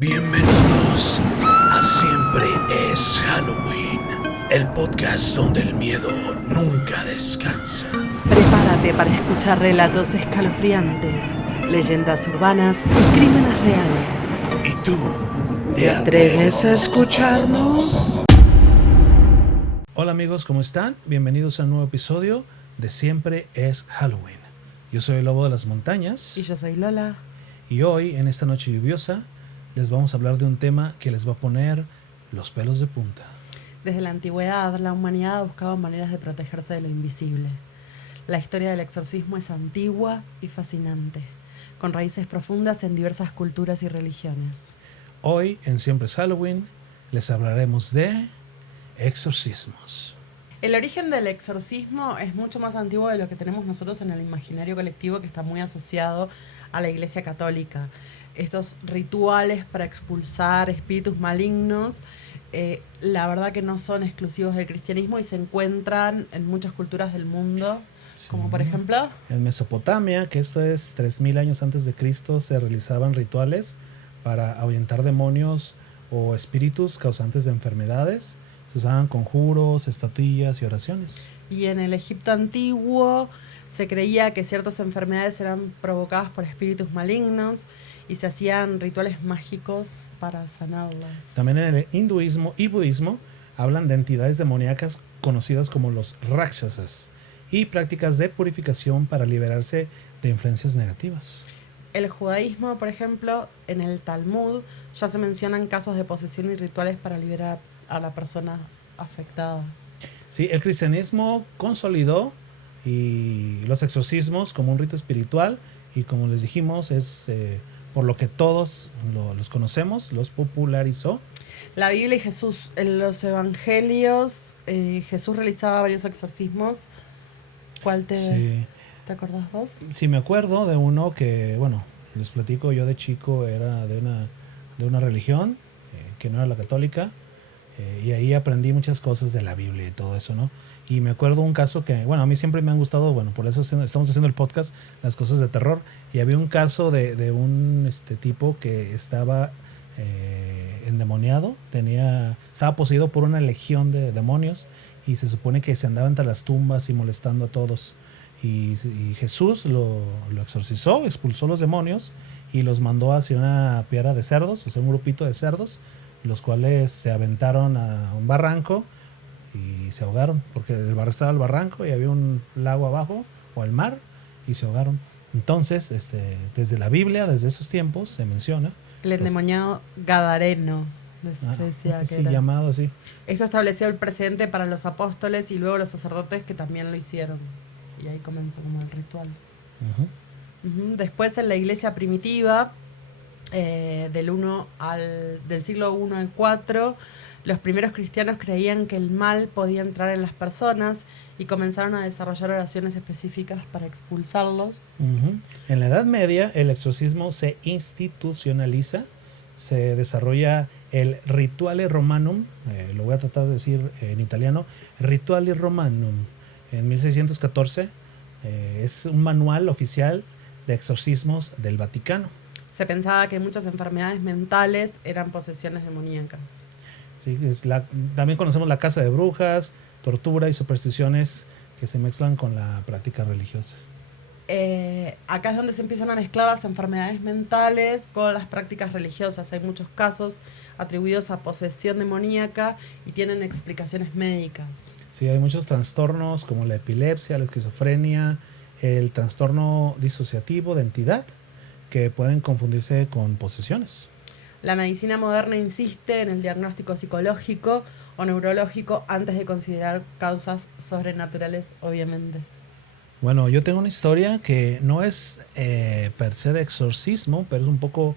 Bienvenidos a Siempre es Halloween, el podcast donde el miedo nunca descansa. Prepárate para escuchar relatos escalofriantes, leyendas urbanas y crímenes reales. ¿Y tú te atreves a escucharnos? Hola amigos, ¿cómo están? Bienvenidos a un nuevo episodio de Siempre es Halloween. Yo soy el Lobo de las Montañas. Y yo soy Lola. Y hoy, en esta noche lluviosa, les vamos a hablar de un tema que les va a poner los pelos de punta. Desde la antigüedad, la humanidad ha buscado maneras de protegerse de lo invisible. La historia del exorcismo es antigua y fascinante, con raíces profundas en diversas culturas y religiones. Hoy, en Siempre es Halloween, les hablaremos de exorcismos. El origen del exorcismo es mucho más antiguo de lo que tenemos nosotros en el imaginario colectivo, que está muy asociado a la Iglesia Católica. Estos rituales para expulsar espíritus malignos, la verdad que no son exclusivos del cristianismo y se encuentran en muchas culturas del mundo, sí. Como por ejemplo en Mesopotamia, que esto es 3000 años antes de Cristo, se realizaban rituales para ahuyentar demonios o espíritus causantes de enfermedades. Se usaban conjuros, estatuillas y oraciones. Y en el Egipto antiguo se creía que ciertas enfermedades eran provocadas por espíritus malignos y se hacían rituales mágicos para sanarlas. También en el hinduismo y budismo hablan de entidades demoníacas conocidas como los ráksasas y prácticas de purificación para liberarse de influencias negativas. El judaísmo, por ejemplo, en el Talmud ya se mencionan casos de posesión y rituales para liberar a la persona afectada. Sí, el cristianismo consolidó y los exorcismos como un rito espiritual y, como les dijimos, es por lo que todos los conocemos, los popularizó. La Biblia y Jesús, en los evangelios, Jesús realizaba varios exorcismos. ¿Cuál te acordás vos? Sí, me acuerdo de uno que, bueno, les platico, yo de chico era de una religión que no era la católica. Y ahí aprendí muchas cosas de la Biblia y todo eso, ¿no? Y me acuerdo un caso que, bueno, a mí siempre me han gustado, bueno, por eso estamos haciendo el podcast, las cosas de terror. Y había un caso de un tipo que estaba endemoniado, estaba poseído por una legión de demonios y se supone que se andaba entre las tumbas y molestando a todos. Y Jesús lo exorcizó, expulsó los demonios y los mandó hacia una piara de cerdos, o sea, un grupito de cerdos, los cuales se aventaron a un barranco y se ahogaron, porque estaba el barranco y había un lago abajo, o el mar, y se ahogaron. Entonces, desde la Biblia, desde esos tiempos, se menciona. El endemoniado gadareno, se decía que era. Llamado así. Eso estableció el precedente para los apóstoles y luego los sacerdotes, que también lo hicieron. Y ahí comenzó como el ritual. Después, en la iglesia primitiva, del siglo I al IV, los primeros cristianos creían que el mal podía entrar en las personas y comenzaron a desarrollar oraciones específicas para expulsarlos. En la Edad Media, el exorcismo se institucionaliza, se desarrolla el Rituale Romanum, lo voy a tratar de decir en italiano, Rituale Romanum, en 1614, es un manual oficial de exorcismos del Vaticano. Se pensaba que muchas enfermedades mentales eran posesiones demoníacas. Sí, también conocemos la caza de brujas, tortura y supersticiones que se mezclan con la práctica religiosa. Acá es donde se empiezan a mezclar las enfermedades mentales con las prácticas religiosas. Hay muchos casos atribuidos a posesión demoníaca y tienen explicaciones médicas. Sí, hay muchos trastornos como la epilepsia, la esquizofrenia, el trastorno disociativo de entidad, que pueden confundirse con posesiones. La medicina moderna insiste en el diagnóstico psicológico o neurológico antes de considerar causas sobrenaturales, obviamente. Bueno, yo tengo una historia que no es per se de exorcismo, pero es un poco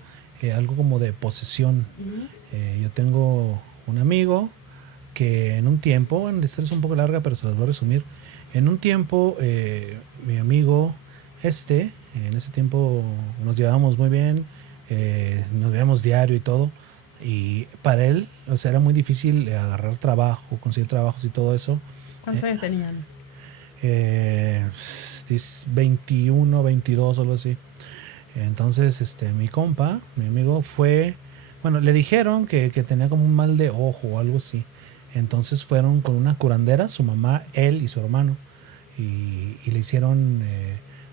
algo como de posesión. Yo tengo un amigo que en un tiempo, bueno, la historia es un poco larga, pero se las voy a resumir. En un tiempo, mi amigo en ese tiempo nos llevábamos muy bien, nos veíamos diario y todo, y para él, o sea, era muy difícil agarrar trabajo, conseguir trabajos y todo eso. ¿Cuántos años tenían? 21, 22, algo así. Entonces, mi amigo fue Bueno, le dijeron que tenía como un mal de ojo o algo así. Entonces fueron con una curandera, su mamá, él y su hermano. Y le hicieron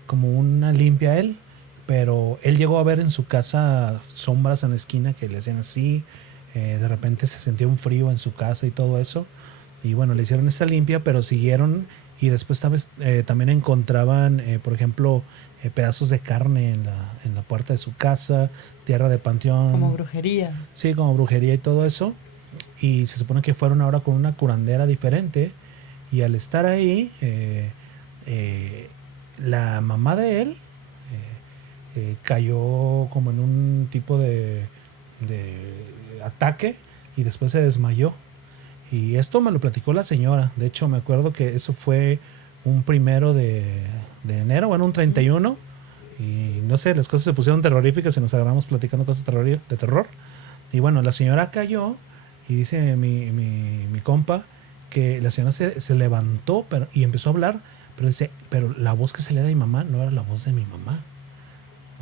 como una limpia a él. Pero él llegó a ver en su casa sombras en la esquina que le hacían así. De repente se sentía un frío en su casa y todo eso. Y bueno, le hicieron esta limpia, pero siguieron. Y después también encontraban, por ejemplo, pedazos de carne en la puerta de su casa, tierra de panteón. Como brujería. Sí, como brujería y todo eso. Y se supone que fueron ahora con una curandera diferente. Y al estar ahí, la mamá de él cayó como en un tipo de ataque y después se desmayó. Y esto me lo platicó la señora. De hecho, me acuerdo que eso fue un 1 de enero, bueno, un 31. Y no sé, las cosas se pusieron terroríficas y nos agarramos platicando cosas de terror. Y bueno, la señora cayó y dice mi compa que la señora se levantó y empezó a hablar, pero dice, pero la voz que salía de mi mamá no era la voz de mi mamá.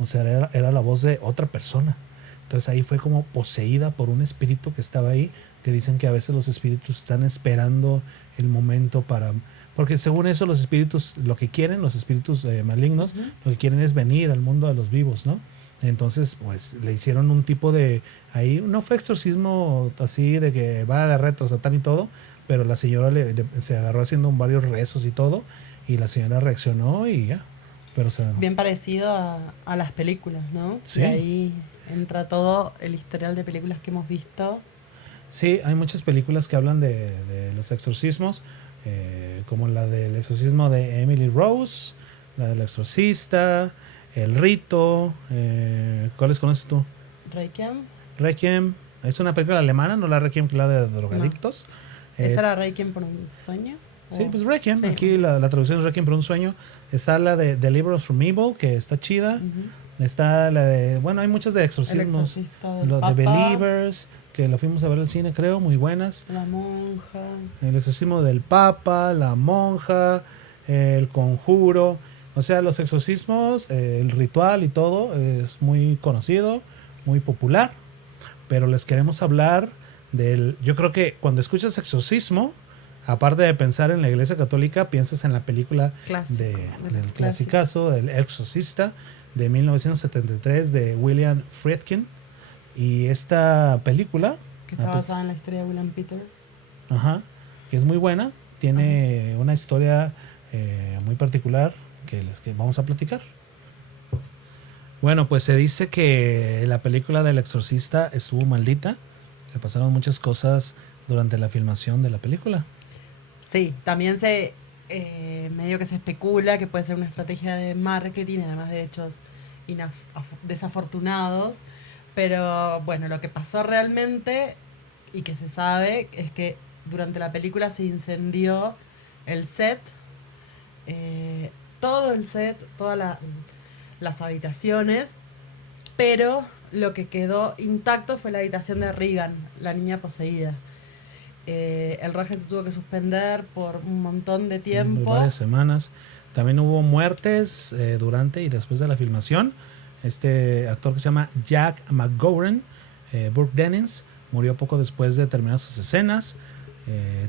O sea, era la voz de otra persona. Entonces ahí fue como poseída por un espíritu que estaba ahí, que dicen que a veces los espíritus están esperando el momento para... Porque según eso los espíritus, lo que quieren, los espíritus malignos, lo que quieren es venir al mundo de los vivos, ¿no? Entonces, pues le hicieron un tipo de... Ahí no fue exorcismo así de que va de reto, satán y todo, pero la señora se agarró haciendo varios rezos y todo, y la señora reaccionó y ya. Pero, o sea, Bien parecido a las películas, ¿no? Sí. Y ahí entra todo el historial de películas que hemos visto. sí, hay muchas películas que hablan de los exorcismos, como la del exorcismo de Emily Rose, la del exorcista, El Rito. ¿Cuáles conoces tú? Requiem. Requiem. Es una película alemana, no la Requiem, que la de drogadictos. ¿Esa era Requiem por un sueño? Sí, pues Requiem. Sí. Aquí la traducción es Requiem por un sueño. Está la de Deliver Us from Evil, que está chida. Ujú. Está la de... Bueno, hay muchas de El exorcismos. exorcista del Lo de Papa, Believers, que lo fuimos a ver al cine, creo, muy buenas. La monja. El exorcismo del Papa, la monja, el conjuro. O sea, los exorcismos, el ritual y todo es muy conocido, muy popular. Pero les queremos hablar del... Yo creo que cuando escuchas exorcismo, aparte de pensar en la Iglesia Católica, piensas en la película Clásico, del clasicazo, del Exorcista, de 1973, de William Friedkin. Y esta película... Que está basada en la historia de William Peter. Ajá, que es muy buena, tiene una historia muy particular que vamos a platicar. Bueno, pues se dice que la película del Exorcista estuvo maldita, que pasaron muchas cosas durante la filmación de la película. Sí, también se medio que se especula que puede ser una estrategia de marketing, además de hechos desafortunados. Pero bueno, lo que pasó realmente y que se sabe es que durante la película se incendió el set, todo el set, las habitaciones, pero lo que quedó intacto fue la habitación de Regan, la niña poseída. El rodaje se tuvo que suspender por un montón de tiempo. Sí, varias semanas. También hubo muertes durante y después de la filmación. Este actor que se llama Jack McGowan, Burke Dennings, murió poco después de terminar sus escenas.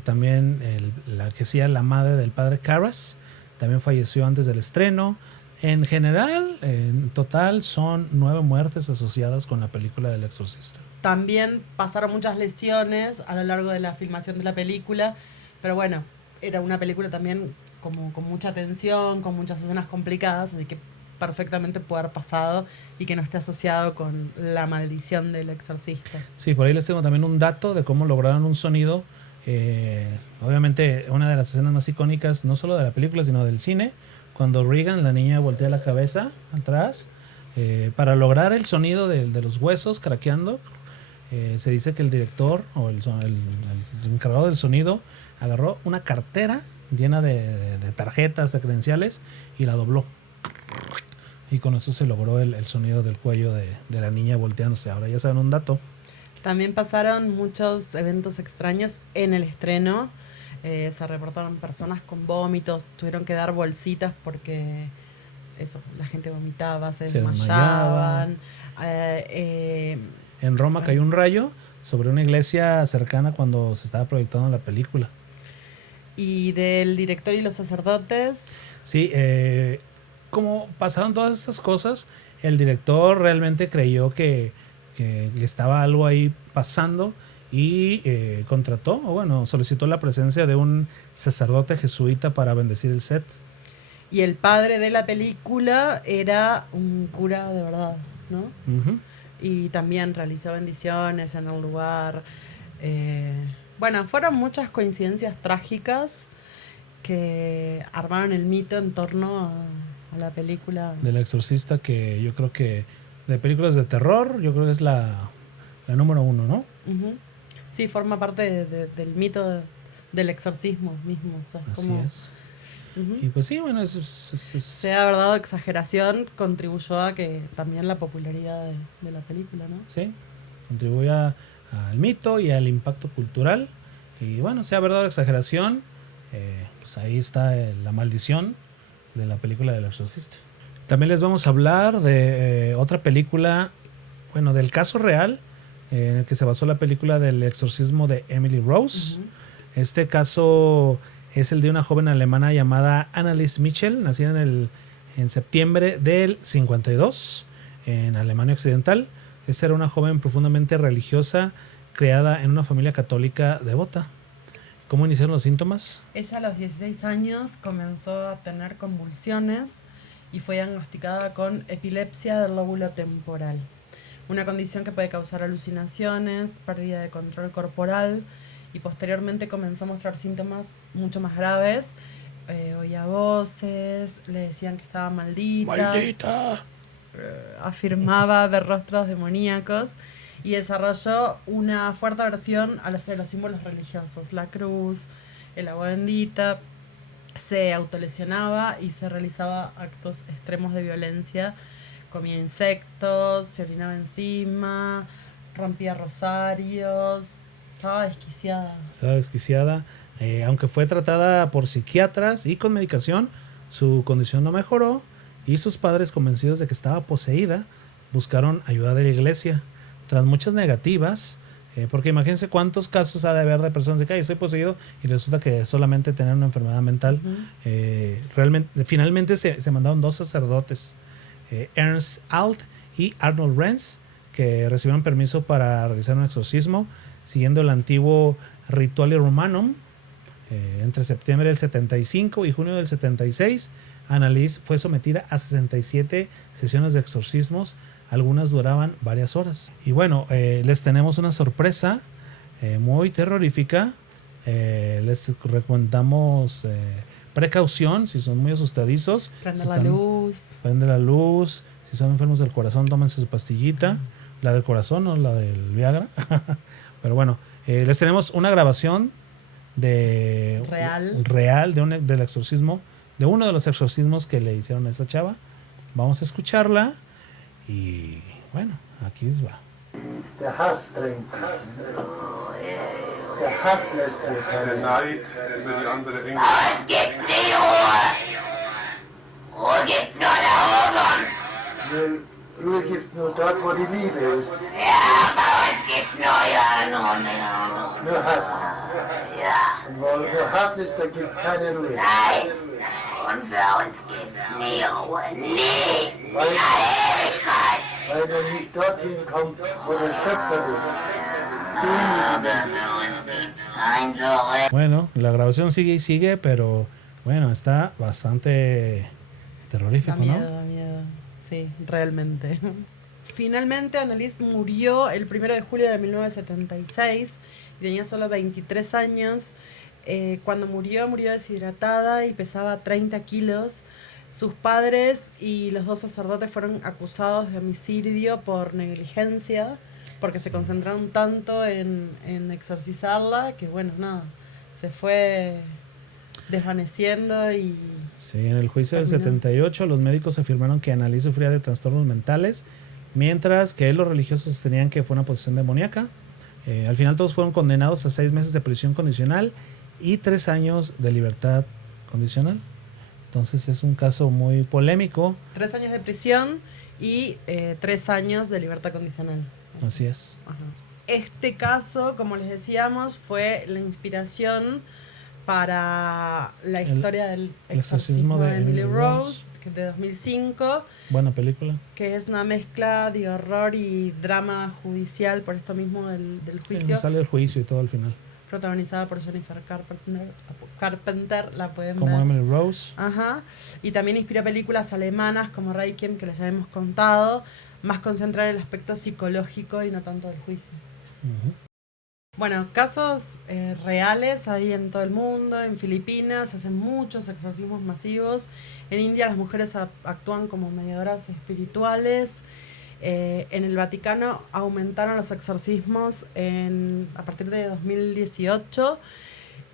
También la que hacía la madre del padre Karras también falleció antes del estreno. En general, en total, son 9 muertes asociadas con la película del Exorcista. También pasaron muchas lesiones a lo largo de la filmación de la película, pero bueno, era una película también como con mucha tensión, con muchas escenas complicadas, así que perfectamente puede haber pasado y que no esté asociado con la maldición del exorcista. Sí, por ahí les tengo también un dato de cómo lograron un sonido. Obviamente, una de las escenas más icónicas, no solo de la película, sino del cine, cuando Regan, la niña, voltea la cabeza atrás, para lograr el sonido de los huesos craqueando, se dice que el director o el encargado del sonido agarró una cartera llena de tarjetas, de credenciales, y la dobló. Y con eso se logró el sonido del cuello de la niña volteándose. Ahora ya saben un dato. También pasaron muchos eventos extraños en el estreno. Se reportaron personas con vómitos, tuvieron que dar bolsitas porque eso, la gente vomitaba, se desmayaban. en Roma cayó un rayo sobre una iglesia cercana cuando se estaba proyectando la película. ¿Y del director y los sacerdotes? Sí, como pasaron todas estas cosas, el director realmente creyó que estaba algo ahí pasando y contrató, o bueno, solicitó la presencia de un sacerdote jesuita para bendecir el set. Y el padre de la película era un cura de verdad, ¿no? Uh-huh. Y también realizó bendiciones en el lugar. Bueno, fueron muchas coincidencias trágicas que armaron el mito en torno a la película. Del Exorcista, que yo creo que de películas de terror, yo creo que es la número 1, ¿no? Uh-huh. Sí, forma parte del mito del exorcismo mismo. O sea, Así como, es. uh-huh. Y pues sí, bueno, sea verdad o exageración, contribuyó a que también la popularidad de la película, ¿no? Sí, contribuye al mito y al impacto cultural. Y bueno, sea verdad o exageración, pues ahí está la maldición de la película del Exorcista. También les vamos a hablar de otra película, bueno, del caso real en el que se basó la película del exorcismo de Emily Rose. Uh-huh. Este caso es el de una joven alemana llamada Anneliese Michel, nacida en septiembre del 52 en Alemania Occidental. Esta era una joven profundamente religiosa, criada en una familia católica devota. ¿Cómo iniciaron los síntomas? Ella a los 16 años comenzó a tener convulsiones y fue diagnosticada con epilepsia del lóbulo temporal, una condición que puede causar alucinaciones, pérdida de control corporal, y posteriormente comenzó a mostrar síntomas mucho más graves. Oía voces, le decían que estaba maldita. ¡Maldita! Afirmaba ver rostros demoníacos y desarrolló una fuerte aversión a los símbolos religiosos, la cruz, el agua bendita. Se autolesionaba y se realizaba actos extremos de violencia. Comía insectos, se orinaba encima, rompía rosarios. Estaba desquiciada. Aunque fue tratada por psiquiatras y con medicación, su condición no mejoró y sus padres, convencidos de que estaba poseída, buscaron ayuda de la iglesia. Tras muchas negativas, porque imagínense cuántos casos ha de haber de personas de que estoy poseído y resulta que solamente tener una enfermedad mental. Uh-huh. Finalmente se mandaron 2 sacerdotes, Ernst Alt y Arnold Renz, que recibieron permiso para realizar un exorcismo siguiendo el antiguo Rituale Romanum. Entre septiembre del 75 y junio del 76, Anneliese fue sometida a 67 sesiones de exorcismos. Algunas duraban varias horas. Y bueno, les tenemos una sorpresa muy terrorífica. Les recomendamos precaución si son muy asustadizos. Prende la luz. Si son enfermos del corazón, tómense su pastillita. La del corazón, no la del Viagra. Pero bueno, les tenemos una grabación real del exorcismo, de uno de los exorcismos que le hicieron a esta chava. Vamos a escucharla. Y bueno, aquí va. Der Hass drängt dich. Der Hass lässt dir keine Neid über die andere Engel. Uns gibt's die Ruhe. Ruhe gibt's nur da oben. Nee, Ruhe gibt's nur dort, wo die Liebe ist. Ja, bei uns gibt's nur Nur Hass. Ja. Und wo nur Hass ist, da gibt's keine Ruhe. Nein. Und für uns gibt's nie Ruhe. Nie. In der Ewigkeit. Weil du nicht dorthin kommst, wo der Schöpfer ist. Bueno, la grabación sigue y sigue, pero bueno, está bastante terrorífico, da miedo, ¿no? Da miedo, sí, realmente. Finalmente, Anneliese murió el 1 de julio de 1976 y tenía solo 23 años. Cuando murió deshidratada y pesaba 30 kilos. Sus padres y los 2 sacerdotes fueron acusados de homicidio por negligencia, porque se concentraron tanto en exorcizarla que, bueno, nada, se fue desvaneciendo y... Sí, en el juicio del 78 los médicos afirmaron que Anneliese sufría de trastornos mentales, mientras que los religiosos sostenían que fue una posesión demoníaca. Al final todos fueron condenados a 6 meses de prisión condicional y 3 años de libertad condicional. Entonces es un caso muy polémico. 3 años de prisión y 3 años de libertad condicional. Así es. Ajá. Este caso, como les decíamos, fue la inspiración para la historia del exorcismo de Emily Rose, que es de 2005, Buena película. que es una mezcla de horror y drama judicial, por esto mismo del juicio, Sale el juicio y todo al final. protagonizada por Jennifer Carpenter, la pueden Como ver. Emily Rose. Ajá. Y también inspira películas alemanas como Requiem, que les habíamos contado, más concentrada en el aspecto psicológico y no tanto del juicio. Ujú. Bueno, casos reales hay en todo el mundo. En Filipinas se hacen muchos exorcismos masivos. En India las mujeres actúan como mediadoras espirituales. En el Vaticano aumentaron los exorcismos a partir de 2018.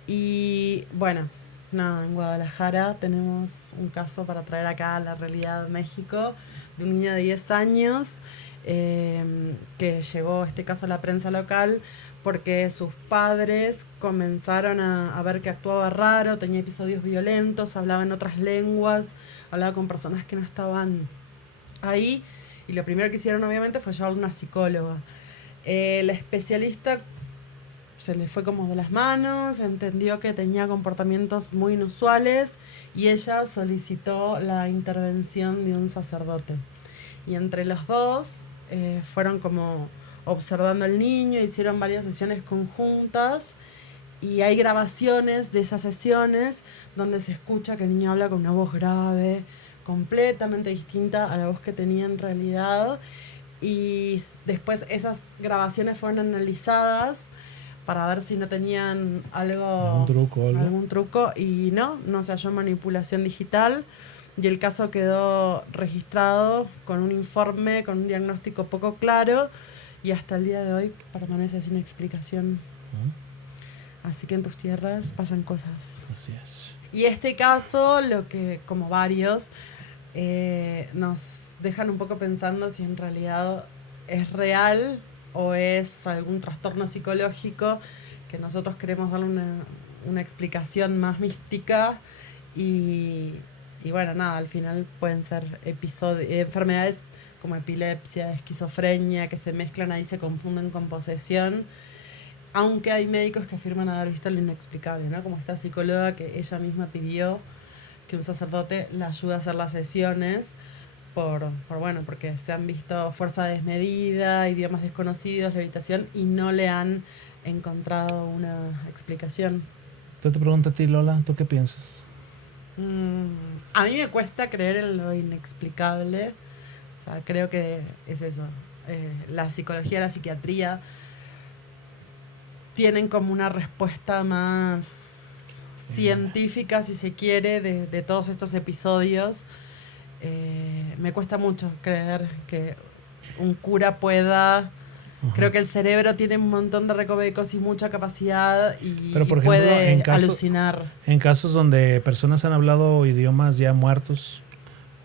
Y bueno, en Guadalajara tenemos un caso para traer acá a la realidad de México, de un niño de 10 años que llegó este caso a la prensa local porque sus padres comenzaron a ver que actuaba raro, tenía episodios violentos, hablaba en otras lenguas, hablaba con personas que no estaban ahí, y lo primero que hicieron obviamente fue llevarlo a una psicóloga. La especialista se le fue como de las manos, entendió que tenía comportamientos muy inusuales y ella solicitó la intervención de un sacerdote. Y entre los dos fueron como observando al niño, hicieron varias sesiones conjuntas y hay grabaciones de esas sesiones donde se escucha que el niño habla con una voz grave, completamente distinta a la voz que tenía en realidad, y después esas grabaciones fueron analizadas para ver si no tenían algún truco y no se halló manipulación digital, y el caso quedó registrado con un informe, con un diagnóstico poco claro, y hasta el día de hoy permanece sin explicación. Así que en tus tierras pasan cosas. Así es. Y este caso, lo que, como varios, nos dejan un poco pensando si en realidad es real o es algún trastorno psicológico, que nosotros queremos darle una explicación más mística, y bueno, al final pueden ser enfermedades como epilepsia, esquizofrenia, que se mezclan ahí, se confunden con posesión, aunque hay médicos que afirman haber visto lo inexplicable, ¿no? Como esta psicóloga que ella misma pidió que un sacerdote la ayude a hacer las sesiones porque se han visto fuerza desmedida, idiomas desconocidos, levitación, y no le han encontrado una explicación. Yo te pregunto a ti, Lola, ¿tú qué piensas? A mí me cuesta creer en lo inexplicable. O sea, creo que es eso. La psicología y la psiquiatría tienen como una respuesta más científica, si se quiere, de todos estos episodios. Me cuesta mucho creer que un cura pueda... Creo que el cerebro tiene un montón de recovecos y mucha capacidad y Pero, por ejemplo, puede alucinar. En casos donde personas han hablado idiomas ya muertos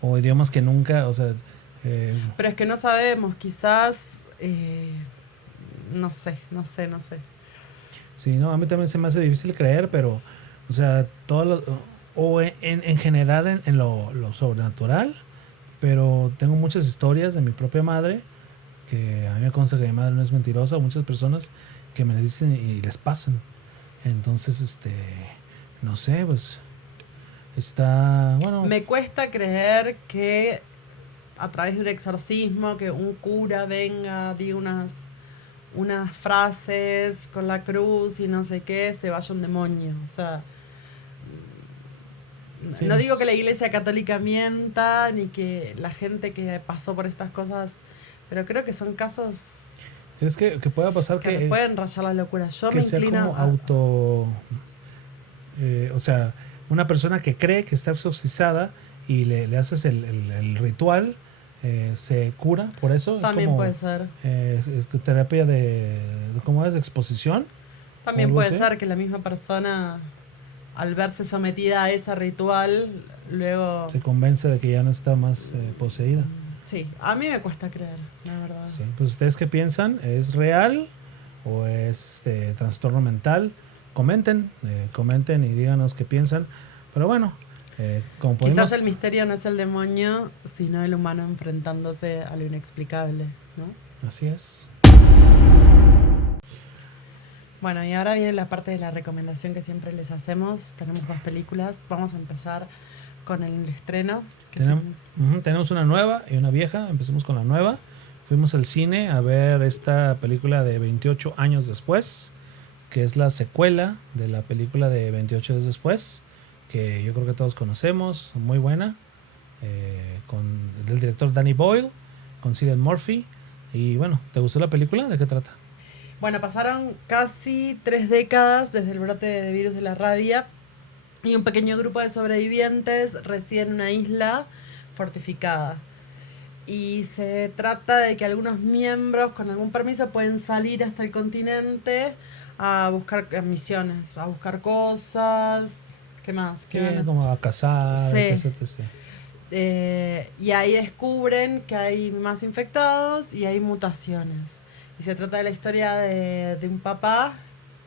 o idiomas que nunca, o sea... Pero es que no sabemos, quizás... no sé. Sí, no, a mí también se me hace difícil creer, pero, o sea, en general en lo sobrenatural, pero tengo muchas historias de mi propia madre, que a mí me consta que mi madre no es mentirosa, muchas personas que me dicen y les pasan. Entonces, no sé, pues, bueno. Me cuesta creer que a través de un exorcismo, que un cura venga, diga unas frases con la cruz y no sé qué, se vaya un demonio. O sea, sí, no digo que la Iglesia Católica mienta, ni que la gente que pasó por estas cosas, pero creo que son casos... ¿Crees que pueda pasar que pueden rayar la locura? Yo que me sea inclino como o sea, una persona que cree que está exorcizada y le haces el ritual, se cura por eso. También es como, puede ser. Terapia ¿cómo es? De exposición. También puede así. ser que la misma persona, al verse sometida a ese ritual, luego... se convence de que ya no está más poseída. Sí, a mí me cuesta creer, la verdad. Sí, pues ustedes qué piensan, ¿es real o es trastorno mental? Comenten y díganos qué piensan. Pero bueno, como podemos... Quizás el misterio no es el demonio, sino el humano enfrentándose a lo inexplicable, ¿no? Así es. Bueno, y ahora viene la parte de la recomendación que siempre les hacemos. Tenemos 2 películas. Vamos a empezar con el estreno. Tenemos una nueva y una vieja. Empecemos con la nueva. Fuimos al cine a ver esta película de 28 años después, que es la secuela de la película de 28 años después, que yo creo que todos conocemos, muy buena, del director Danny Boyle, con Cillian Murphy. Y bueno, ¿te gustó la película? ¿De qué trata? Bueno, pasaron casi 3 décadas desde el brote de virus de la rabia y un pequeño grupo de sobrevivientes reside en una isla fortificada. Y se trata de que algunos miembros con algún permiso pueden salir hasta el continente a buscar misiones, a buscar cosas. ¿Qué más? Sí, como a cazar, Sí. etc. Y ahí descubren que hay más infectados y hay mutaciones. Y se trata de la historia de un papá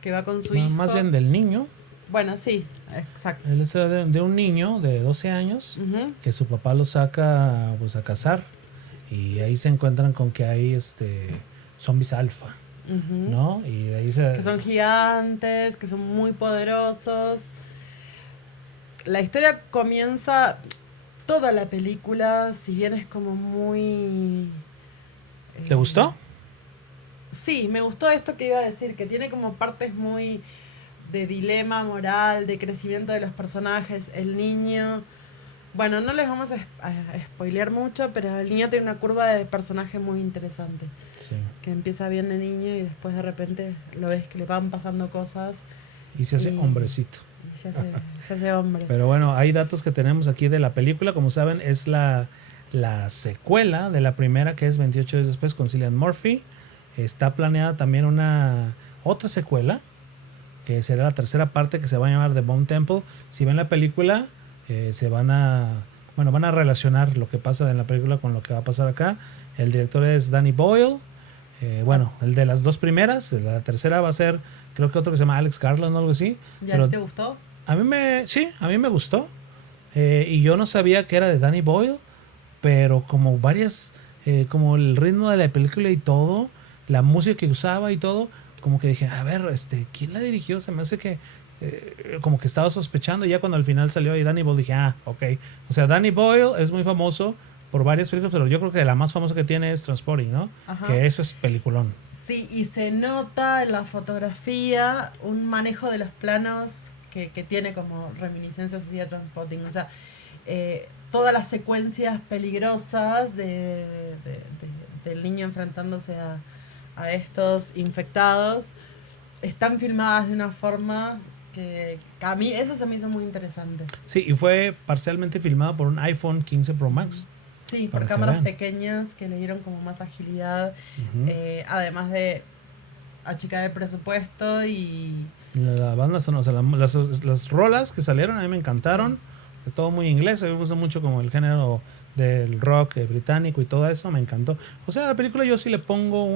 que va con su hijo. Más bien del niño. Bueno, sí, exacto. Es la historia de un niño de 12 años Ujú. que su papá lo saca pues a cazar. Y ahí se encuentran con que hay zombies alfa, Ujú. ¿no? Y de ahí Que son gigantes, que son muy poderosos. La historia comienza, toda la película, si bien es como muy... ¿Te gustó? Sí, me gustó esto que iba a decir, que tiene como partes muy de dilema moral, de crecimiento de los personajes. El niño... Bueno, no les vamos a spoilear mucho, pero el niño tiene una curva de personaje muy interesante. Sí. Que empieza bien de niño y después de repente lo ves que le van pasando cosas Y se hace y- hombrecito. y se hace hombre. Pero bueno, hay datos que tenemos aquí de la película. Como saben, es la secuela de la primera, que es 28 años después, con Cillian Murphy. Está planeada también otra secuela, que será la tercera parte, que se va a llamar The Bone Temple. Si ven la película, van a relacionar lo que pasa en la película con lo que va a pasar acá. El director es Danny Boyle. El de las 2 primeras. La tercera va a ser, creo que otro que se llama Alex Garland o algo así. ¿Y a Pero ti te gustó? a mí me gustó. Y yo no sabía que era de Danny Boyle, pero como como el ritmo de la película y todo, la música que usaba y todo, como que dije, a ver, ¿quién la dirigió? Se me hace que como que estaba sospechando. Y ya cuando al final salió ahí Danny Boyle, dije, ok. O sea, Danny Boyle es muy famoso por varias películas, pero yo creo que la más famosa que tiene es Transporting, ¿no? Ajá. Que eso es peliculón. Sí, y se nota en la fotografía un manejo de los planos que tiene como reminiscencias así de Transpotting. O sea, todas las secuencias peligrosas del niño enfrentándose a estos infectados están filmadas de una forma que a mí eso se me hizo muy interesante. Sí, y fue parcialmente filmado por un iPhone 15 Pro Max. Sí, Para por que cámaras vean. pequeñas que le dieron como más agilidad, Ujú. además de achicar el presupuesto y... La banda sonora, o sea, las rolas que salieron a mí me encantaron. Es todo muy inglés, a mí me gusta mucho como el género del rock británico y todo eso, me encantó. O sea, a la película yo sí le pongo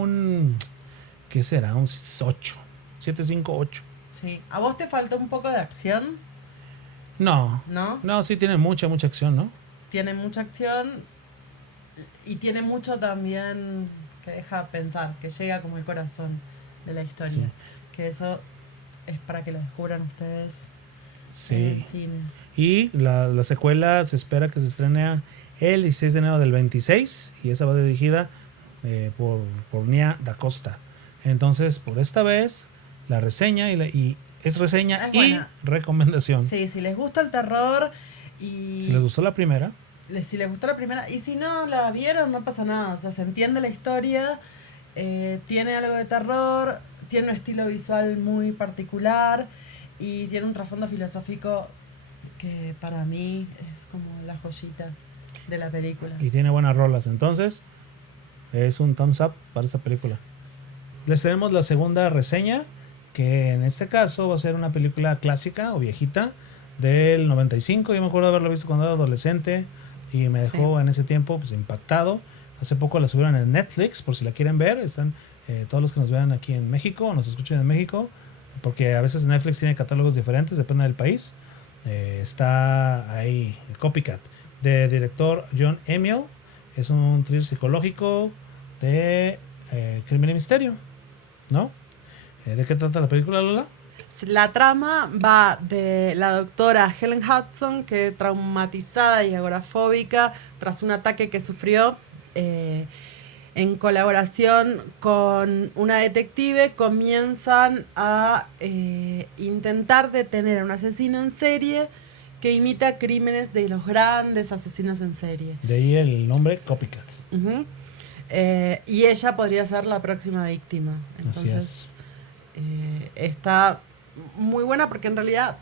¿qué será? Un 8, 7, 5, 8. Sí. ¿A vos te faltó un poco de acción? No, ¿No? sí tiene mucha acción, ¿no? Tiene mucha acción y tiene mucho también que deja pensar, que llega como el corazón de la historia. Sí. Que eso es para que lo descubran ustedes en Sí. el cine. Y la secuela se espera que se estrene el 16 de enero del 26 y esa va dirigida por Nia Da Costa. Entonces, por esta vez, la reseña y es reseña Es y buena. recomendación. Sí, si les gusta el terror y... Si les gustó la primera, Si les gustó la primera, y si no la vieron, no pasa nada. O sea, se entiende la historia, tiene algo de terror, tiene un estilo visual muy particular y tiene un trasfondo filosófico que para mí es como la joyita de la película. y tiene buenas rolas. Entonces, es un thumbs up para esta película. Les tenemos la segunda reseña, que en este caso va a ser una película clásica o viejita del 95. Yo me acuerdo de haberla visto cuando era adolescente y me dejó Sí. en ese tiempo pues impactado. Hace poco la subieron en Netflix, por si la quieren ver. Están todos los que nos vean aquí en México o nos escuchan en México, porque a veces Netflix tiene catálogos diferentes, depende del país. Está ahí el Copycat, de director John Emil. Es un thriller psicológico de crimen y misterio, ¿no? ¿De qué trata la película, Lola? La trama va de la doctora Helen Hudson, que traumatizada y agorafóbica tras un ataque que sufrió, en colaboración con una detective, comienzan a intentar detener a un asesino en serie que imita crímenes de los grandes asesinos en serie. De ahí el nombre Copycat. Ujú. Y ella podría ser la próxima víctima. Entonces, está muy buena porque en realidad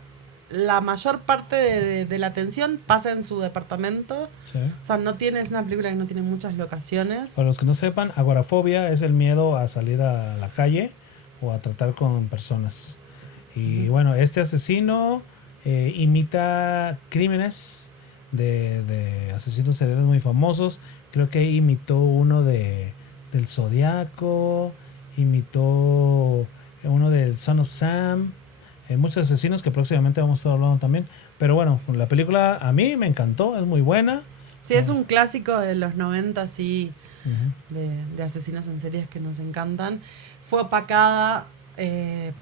la mayor parte de la atención pasa en su departamento. Sí. O sea, es una película que no tiene muchas locaciones. Para los que no sepan, agorafobia es el miedo a salir a la calle o a tratar con personas. Y bueno, este asesino imita crímenes de asesinos seriales muy famosos. Creo que imitó uno del Zodiaco, imitó uno del Son of Sam, muchos asesinos que próximamente vamos a estar hablando también. Pero bueno, la película a mí me encantó, es muy buena. Sí, es un clásico de los 90, sí, Uh-huh. de asesinos en series que nos encantan. Fue opacada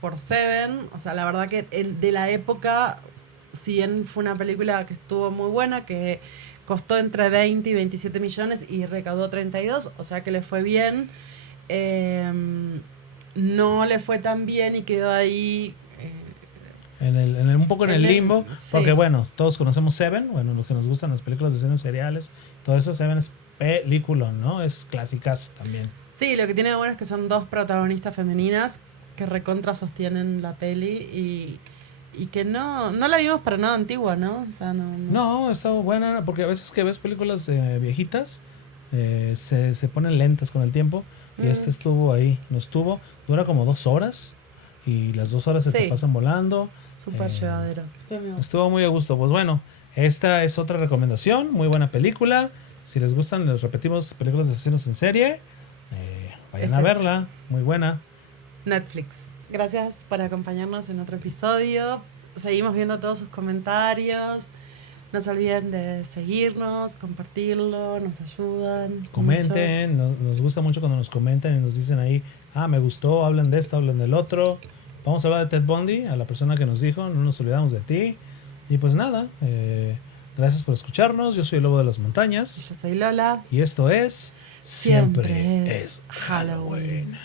por Seven, o sea, la verdad que de la época, si bien fue una película que estuvo muy buena, que costó entre 20 y 27 millones y recaudó 32, o sea que le fue bien. No le fue tan bien y quedó ahí Un poco en el limbo, sí. porque bueno, todos conocemos Seven, bueno, los que nos gustan las películas de asesinos seriales, todo eso. Seven es película, ¿no? Es clásicas también. Sí, lo que tiene de bueno es que son dos protagonistas femeninas que recontra sostienen la peli y que no la vimos para nada antigua, ¿no? O sea, No, está buena, porque a veces que ves películas viejitas, se ponen lentas con el tiempo, y este estuvo ahí, no estuvo, dura como 2 horas, y las 2 horas se te pasan volando. Súper llevaderas. Estuvo muy a gusto. Pues bueno, esta es otra recomendación, muy buena película. Si les gustan, les repetimos, películas de asesinos en serie, vayan a verla, muy buena. Netflix. Gracias por acompañarnos en otro episodio. Seguimos viendo todos sus comentarios. No se olviden de seguirnos, compartirlo, nos ayudan. Comenten, nos gusta mucho cuando nos comentan y nos dicen ahí, me gustó, hablen de esto, hablen del otro. Vamos a hablar de Ted Bundy, a la persona que nos dijo, no nos olvidamos de ti. Y pues nada, gracias por escucharnos. Yo soy el Lobo de las Montañas. Yo soy Lola. Y esto es Siempre es Halloween.